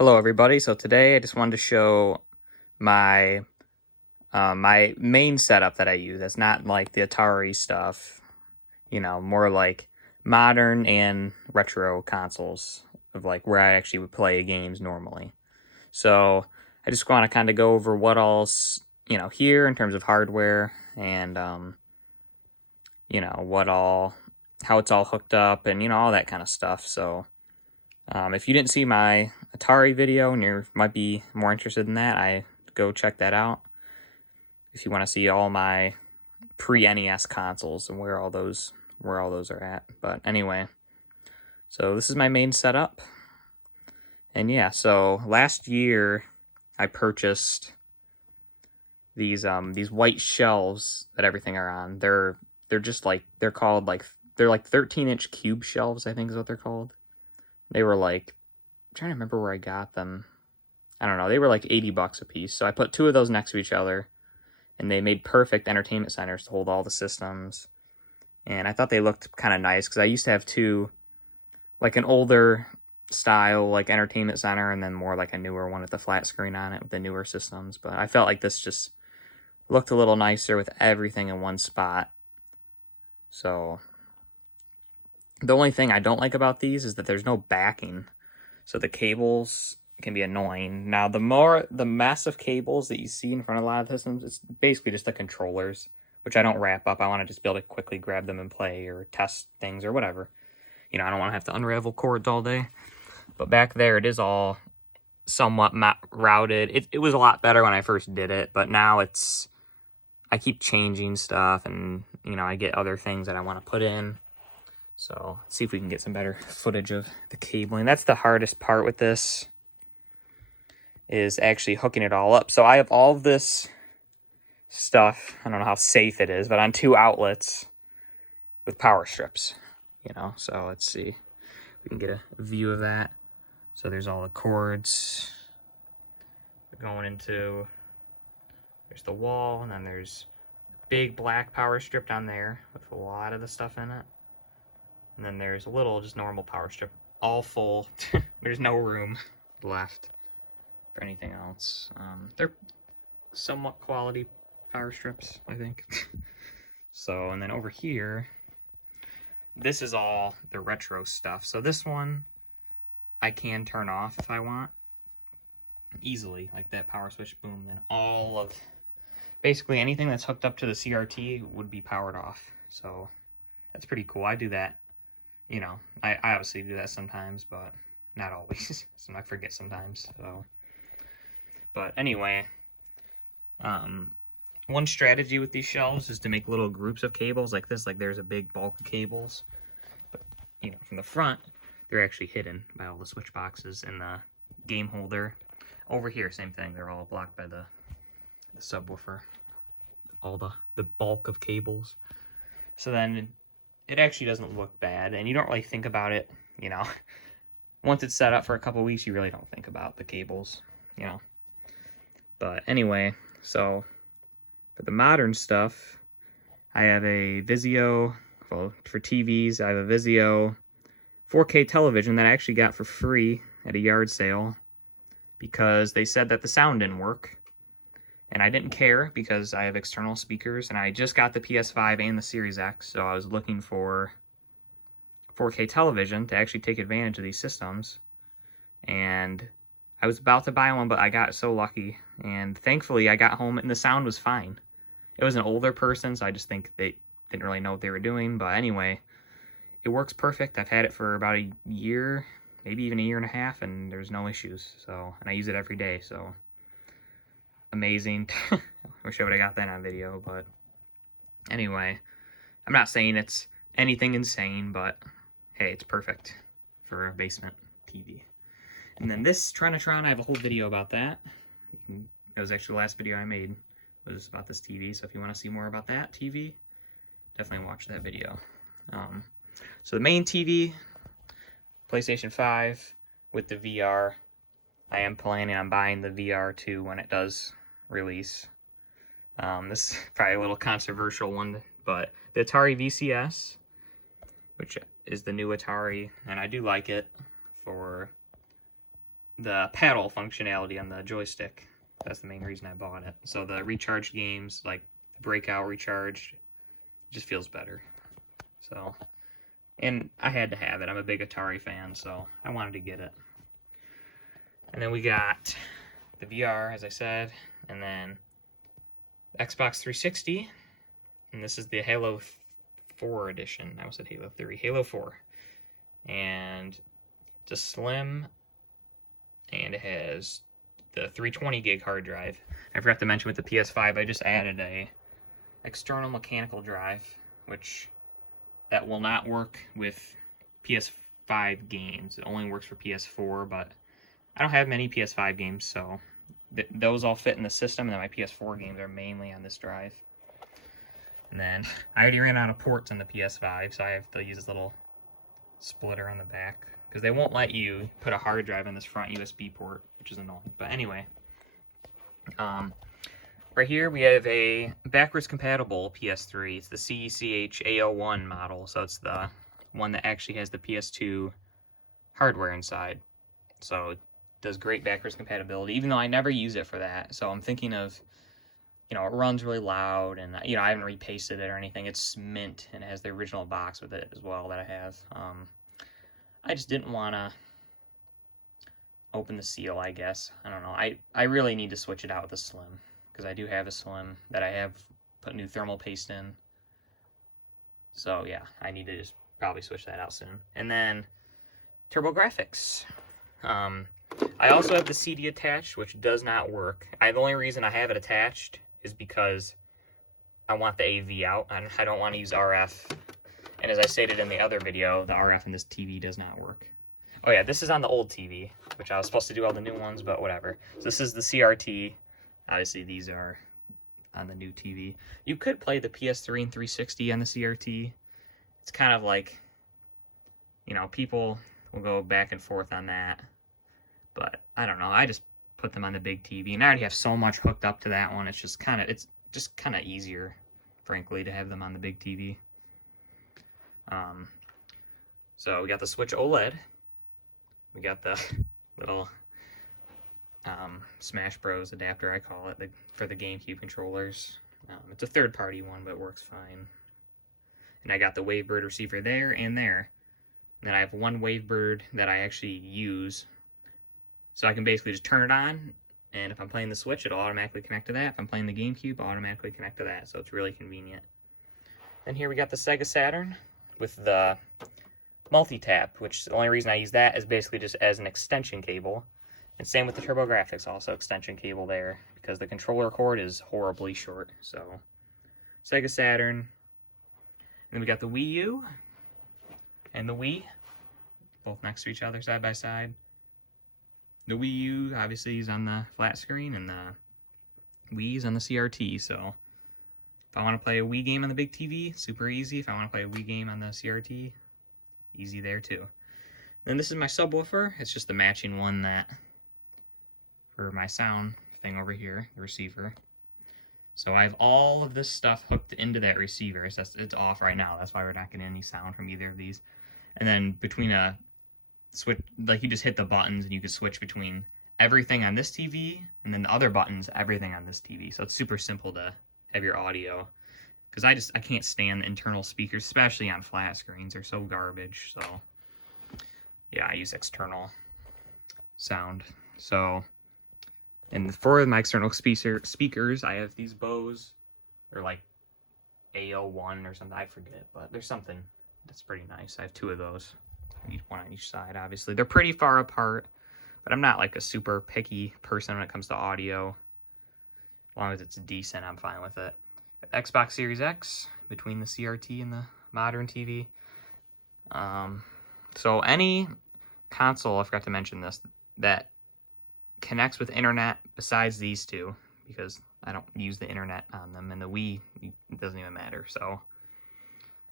Hello everybody, so today I just wanted to show my my main setup that I use. That's not like the Atari stuff, more like modern and retro consoles of like where I actually would play games normally. So I just want to kind of go over what all's, here in terms of hardware and, how it's all hooked up and, all that kind of stuff. So if you didn't see my Atari video and you might be more interested in that, I go check that out. If you want to see all my pre-NES consoles and where all those are at. But anyway, so this is my main setup. And yeah, so last year I purchased these white shelves that everything are on. They're called 13-inch cube shelves, I think is what they're called. They were like, I'm trying to remember where I got them. I don't know. They were like $80 a piece. So I put two of those next to each other, and they made perfect entertainment centers to hold all the systems. And I thought they looked kind of nice because I used to have two, like an older style like entertainment center, and then more like a newer one with the flat screen on it with the newer systems. But I felt like this just looked a little nicer with everything in one spot. So the only thing I don't like about these is that there's no backing. So the cables can be annoying. Now, the massive cables that you see in front of a lot of systems, it's basically just the controllers, which I don't wrap up. I want to just be able to quickly grab them and play or test things or whatever. I don't want to have to unravel cords all day. But back there, it is all somewhat routed. It was a lot better when I first did it, but now I keep changing stuff, and, I get other things that I want to put in. So let's see if we can get some better footage of the cabling. That's the hardest part with this, is actually hooking it all up. So I have all of this stuff, I don't know how safe it is, but on two outlets with power strips, So let's see if we can get a view of that. So there's all the cords going into, there's the wall, and then there's a big black power strip down there with a lot of the stuff in it. And then there's a little just normal power strip, all full. There's no room left for anything else. They're somewhat quality power strips, I think. So, and then over here, this is all the retro stuff. So this one I can turn off if I want easily, like that power switch, boom. Then all of, basically anything that's hooked up to the CRT would be powered off. So that's pretty cool. I do that. I obviously do that sometimes, but not always. So I forget sometimes. So, but anyway, one strategy with these shelves is to make little groups of cables like this. Like there's a big bulk of cables, but from the front, they're actually hidden by all the switch boxes and the game holder. Over here, same thing. They're all blocked by the subwoofer. All the bulk of cables. So then it actually doesn't look bad, and you don't really think about it, Once it's set up for a couple weeks, you really don't think about the cables, But anyway, so for the modern stuff, I have a Vizio, well, for TVs, I have a Vizio 4K television that I actually got for free at a yard sale because they said that the sound didn't work. And I didn't care because I have external speakers, and I just got the PS5 and the Series X, so I was looking for 4K television to actually take advantage of these systems. And I was about to buy one, but I got so lucky, and thankfully I got home and the sound was fine. It was an older person, so I just think they didn't really know what they were doing, but anyway, it works perfect. I've had it for about a year, maybe even a year and a half, and there's no issues. So, and I use it every day, so amazing. Wish I would have got that on video, but anyway, I'm not saying it's anything insane, but hey, it's perfect for a basement TV. And then this Trinitron, I have a whole video about that. It was actually the last video I made was about this TV, so if you want to see more about that TV, definitely watch that video. So the main TV, PlayStation 5 with the VR. I am planning on buying the VR too when it does release. This is probably a little controversial one, but the Atari VCS, which is the new Atari, and I do like it for the paddle functionality on the joystick. That's the main reason I bought it. So the recharge games, like Breakout Recharge, just feels better. So, and I had to have it. I'm a big Atari fan, so I wanted to get it. And then we got the VR, as I said, and then Xbox 360, and this is the Halo 4 edition. I almost said Halo 3. Halo 4. And it's a slim, and it has the 320 gig hard drive. I forgot to mention with the PS5, I just added a external mechanical drive, which that will not work with PS5 games. It only works for PS4, but I don't have many PS5 games, so those all fit in the system, and then my PS4 games are mainly on this drive. And then I already ran out of ports on the PS5, so I have to use this little splitter on the back, because they won't let you put a hard drive on this front USB port, which is annoying. But anyway, right here we have a backwards compatible PS3. It's the CECH A01 model, so it's the one that actually has the PS2 hardware inside. So it does great backwards compatibility, even though I never use it for that. So I'm thinking of, you know, it runs really loud, and, you know, I haven't repasted it or anything. It's mint, and it has the original box with it as well that I have. I just didn't want to open the seal, I guess. I don't know. I really need to switch it out with a Slim, because I do have a Slim that I have put new thermal paste in. So, yeah, I need to just probably switch that out soon. And then, TurboGrafx. I also have the CD attached, which does not work. The only reason I have it attached is because I want the AV out, and I don't want to use RF. And as I stated in the other video, the RF in this TV does not work. Oh yeah, this is on the old TV, which I was supposed to do all the new ones, but whatever. So this is the CRT. Obviously, these are on the new TV. You could play the PS3 and 360 on the CRT. It's kind of like, you know, people will go back and forth on that. But I don't know. I just put them on the big TV, and I already have so much hooked up to that one. It's just kind of easier, frankly, to have them on the big TV. So we got the Switch OLED. We got the little Smash Bros adapter, I call it, for the GameCube controllers. It's a third-party one, but it works fine. And I got the Wavebird receiver there and there. And then I have one Wavebird that I actually use. So I can basically just turn it on, and if I'm playing the Switch, it'll automatically connect to that. If I'm playing the GameCube, it'll automatically connect to that. So it's really convenient. And here we got the Sega Saturn with the multi-tap, which the only reason I use that is basically just as an extension cable. And same with the TurboGrafx, also extension cable there, because the controller cord is horribly short. So Sega Saturn. And then we got the Wii U and the Wii, both next to each other, side by side. The Wii U, obviously, is on the flat screen, and the Wii is on the CRT, so if I want to play a Wii game on the big TV, super easy. If I want to play a Wii game on the CRT, easy there, too. Then this is my subwoofer. It's just the matching one that, for my sound thing over here, the receiver. So I have all of this stuff hooked into that receiver. It's off right now. That's why we're not getting any sound from either of these. And then between a switch, like, you just hit the buttons and you can switch between everything on this TV and then the other buttons, everything on this TV. So it's super simple to have your audio, because I can't stand the internal speakers, especially on flat screens. They're so garbage. So yeah, I use external sound. So, and for my external speakers, I have these Bose. They're like AO1 or something, I forget, but there's something that's pretty nice. I have two of those, one on each side. Obviously they're pretty far apart, but I'm not like a super picky person when it comes to audio. As long as it's decent, I'm fine with it. Xbox Series X between the CRT and the modern TV. So any console, I forgot to mention this, that connects with internet besides these two, because I don't use the internet on them, and the Wii, it doesn't even matter. So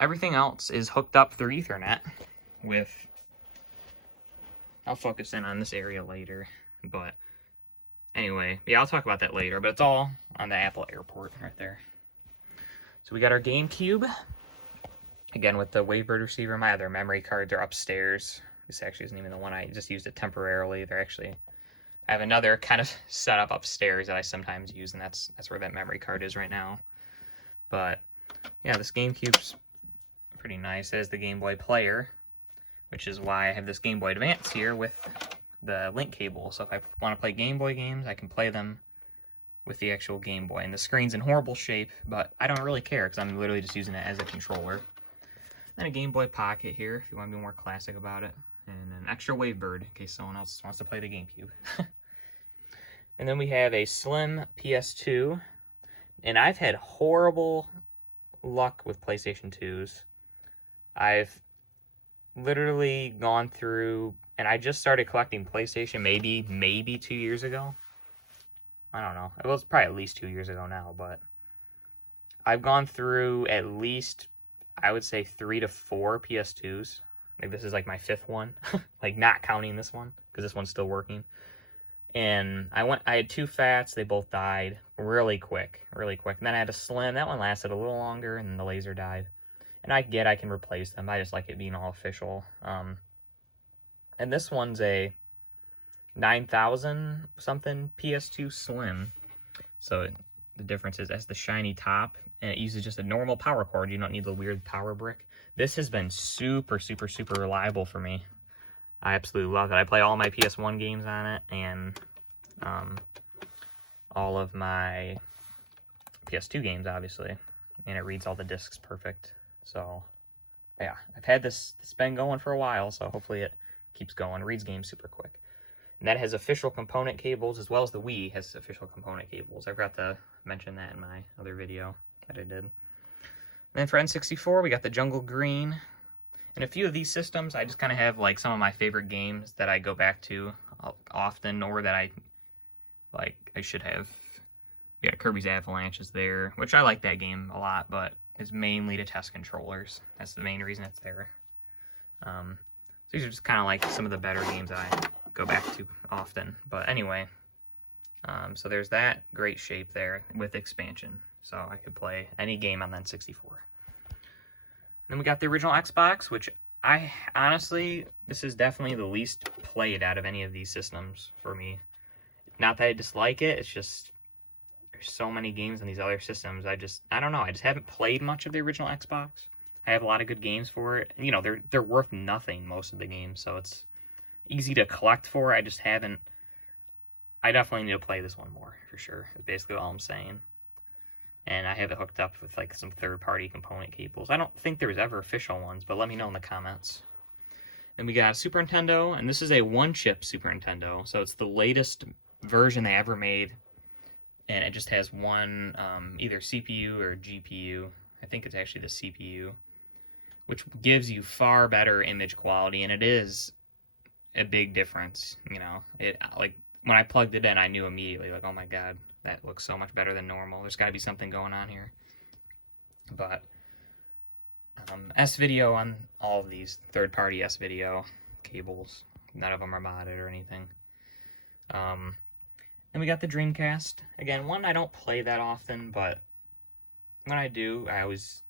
everything else is hooked up through Ethernet with, I'll focus in on this area later, but anyway, yeah, I'll talk about that later, but it's all on the Apple Airport right there. So we got our GameCube, again with the Wavebird receiver. My other memory cards are upstairs. This actually isn't even the one. I just used it temporarily. I have another kind of setup upstairs that I sometimes use, and that's where that memory card is right now. But yeah, this GameCube's pretty nice. It has the Game Boy player, which is why I have this Game Boy Advance here with the link cable. So if I want to play Game Boy games, I can play them with the actual Game Boy. And the screen's in horrible shape, but I don't really care because I'm literally just using it as a controller. And a Game Boy Pocket here, if you want to be more classic about it. And an extra Wavebird in case someone else wants to play the GameCube. And then we have a slim PS2. And I've had horrible luck with PlayStation 2s. I've literally gone through, and I just started collecting PlayStation maybe 2 years ago. I don't know. It was probably at least 2 years ago now, but I've gone through at least, I would say, 3 to 4 PS2s. Like, this is like my 5th one, like not counting this one, because this one's still working. And I had 2 Fats, they both died really quick. And then I had a Slim, that one lasted a little longer, and the laser died. And I can replace them, I just like it being all official. And this one's a 9,000 something PS2 Slim. So the difference is it has the shiny top, and it uses just a normal power cord. You don't need the weird power brick. This has been super reliable for me. I absolutely love it. I play all my PS1 games on it, and all of my PS2 games, obviously. And it reads all the discs perfect. So, yeah, I've had this been going for a while, so hopefully it keeps going. Reads games super quick. And that has official component cables, as well as the Wii has official component cables. I forgot to mention that in my other video that I did. And then for N64, we got the Jungle Green. And a few of these systems, I just kind of have like some of my favorite games that I go back to often, or that I should have. Yeah, Kirby's Avalanche is there, which I like that game a lot, but it's mainly to test controllers. That's the main reason it's there. So these are just kind of like some of the better games that I go back to often. But anyway, so there's that great shape there with expansion. So I could play any game on the N64. Then we got the original Xbox, which I honestly, this is definitely the least played out of any of these systems for me. Not that I dislike it, it's just there's so many games on these other systems. I don't know, I just haven't played much of the original Xbox. I have a lot of good games for it. You know, they're worth nothing, most of the games, so it's easy to collect for. I definitely need to play this one more, for sure, is basically all I'm saying. And I have it hooked up with like some third-party component cables. I don't think there's ever official ones, but let me know in the comments. Then we got a Super Nintendo, and this is a one-chip Super Nintendo, so it's the latest version they ever made, and it just has one either CPU or GPU. I think it's actually the CPU, which gives you far better image quality, and it is a big difference. You know, like when I plugged it in, I knew immediately, like, oh my god, that looks so much better than normal. There's got to be something going on here. But S-Video on all of these third-party S-Video cables. None of them are modded or anything. And we got the Dreamcast. Again, one I don't play that often, but when I do, it's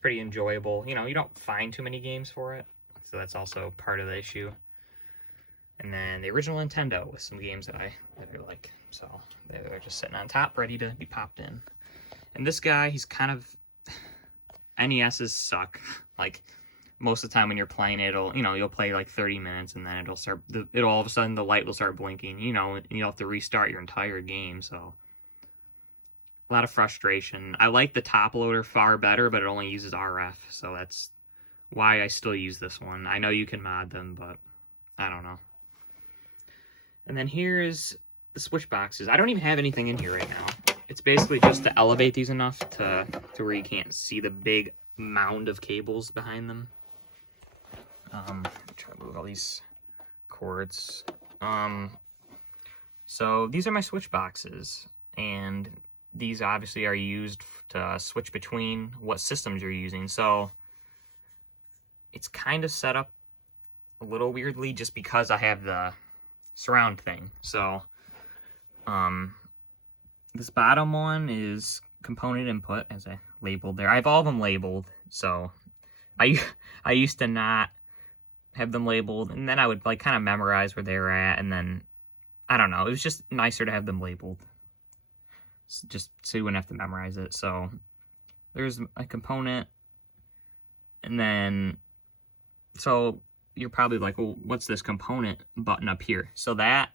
pretty enjoyable. You know, you don't find too many games for it, so that's also part of the issue. And then the original Nintendo with some games that I really like. So they're just sitting on top, ready to be popped in. And this guy, he's kind of... NESs suck. Like, most of the time when you're playing it, you'll play like 30 minutes and then it'll all of a sudden the light will start blinking, you know, and you'll have to restart your entire game, so... A lot of frustration. I like the top loader far better, but it only uses RF, so that's why I still use this one. I know you can mod them, but I don't know. And then here's the switch boxes. I don't even have anything in here right now. It's basically just to elevate these enough to where you can't see the big mound of cables behind them. Try to move all these cords. So these are my switch boxes, and these obviously are used to switch between what systems you're using. So it's kind of set up a little weirdly just because I have the surround thing. So this bottom one is component input, as I labeled there. I have all of them labeled, so I used to not have them labeled, and then I would like kind of memorize where they were at, and then I don't know, it was just nicer to have them labeled, just so you wouldn't have to memorize it. So there's a component, and then so you're probably like, well, what's this component button up here? So that,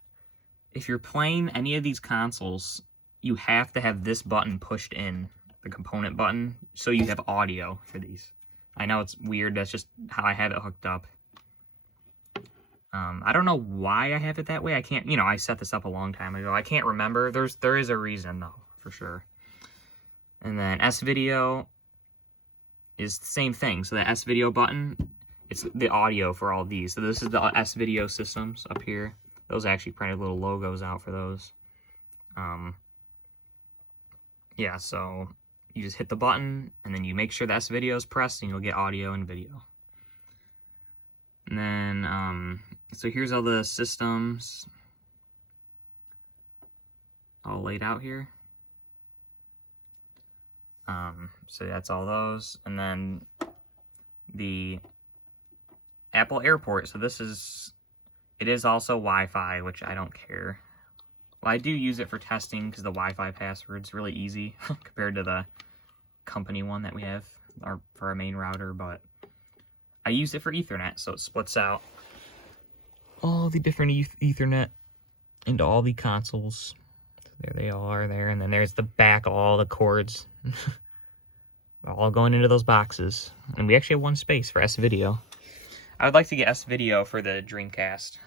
if you're playing any of these consoles, you have to have this button pushed in, the component button, so you have audio for these. I know it's weird, that's just how I have it hooked up. I don't know why I have it that way. I can't, I set this up a long time ago. I can't remember. There is a reason though, for sure. And then S-Video is the same thing. So the S-Video button, it's the audio for all these. So this is the S-Video systems up here. Those actually printed little logos out for those. Yeah, so you just hit the button, and then you make sure the S-Video is pressed, and you'll get audio and video. And then, so here's all the systems all laid out here. So that's all those. And then the Apple Airport. So it is also Wi-Fi, which I don't care. Well, I do use it for testing because the Wi-Fi password's really easy compared to the company one that we have for our main router, but I use it for Ethernet, so it splits out all the different Ethernet into all the consoles. So there they all are there, and then there's the back, all the cords all going into those boxes. And we actually have one space for S-Video. I would like to get S-Video for the Dreamcast.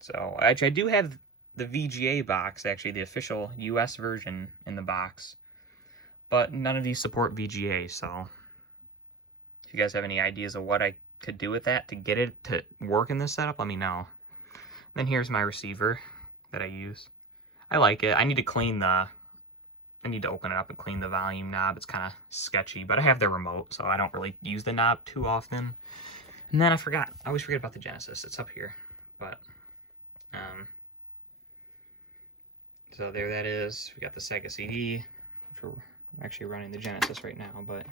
So actually, I do have the VGA box, actually the official US version in the box, but none of these support VGA. So if you guys have any ideas of what I could do with that to get it to work in this setup, let me know. Then here's my receiver that I use. I like it. I need to open it up and clean the volume knob. It's kind of sketchy, but I have the remote, so I don't really use the knob too often. And then I always forget about the Genesis. It's up here, but so there that is. We got the Sega CD, which we're actually running the Genesis right now, but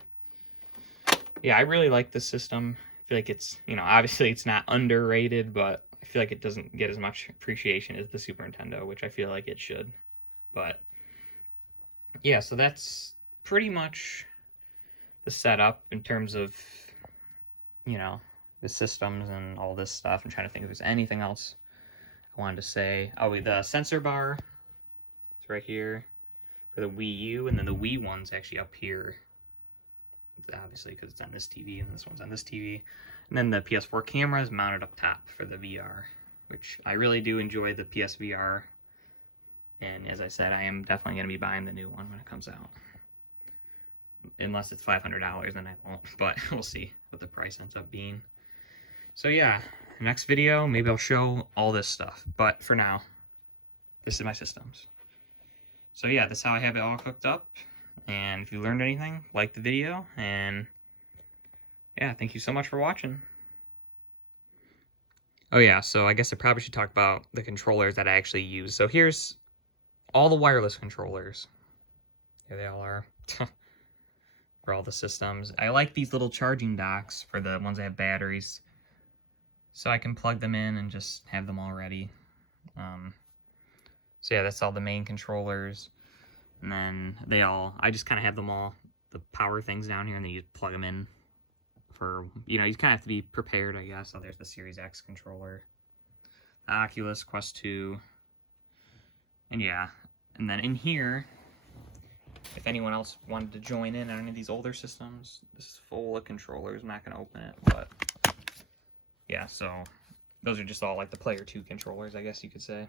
yeah, I really like this system. I feel like it's, obviously it's not underrated, but I feel like it doesn't get as much appreciation as the Super Nintendo, which I feel like it should. But yeah, so that's pretty much the setup in terms of, the systems and all this stuff. I'm trying to think if there's anything else I wanted to say. Oh, the sensor bar, it's right here for the Wii U, and then the Wii one's actually up here, obviously because it's on this TV and this one's on this TV. And then the PS4 camera is mounted up top for the VR, which I really do enjoy the PSVR. And as I said, I am definitely going to be buying the new one when it comes out. Unless it's $500, then I won't, but we'll see what the price ends up being. So yeah, next video, maybe I'll show all this stuff. But for now, this is my systems. So yeah, that's how I have it all cooked up. And if you learned anything, like the video, and yeah, thank you so much for watching. Oh yeah, so I guess I probably should talk about the controllers that I actually use. So here's all the wireless controllers. Here they all are. For all the systems. I like these little charging docks for the ones that have batteries, so I can plug them in and just have them all ready. So yeah, that's all the main controllers. And then I just kind of have them all, the power things down here, and then you plug them in for, you kind of have to be prepared, I guess. So there's the Series X controller, the Oculus Quest 2, and yeah. And then in here, if anyone else wanted to join in on any of these older systems, this is full of controllers. I'm not going to open it, but yeah, so those are just all like the Player 2 controllers, I guess you could say.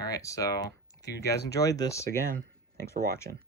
Alright, so if you guys enjoyed this, again, thanks for watching.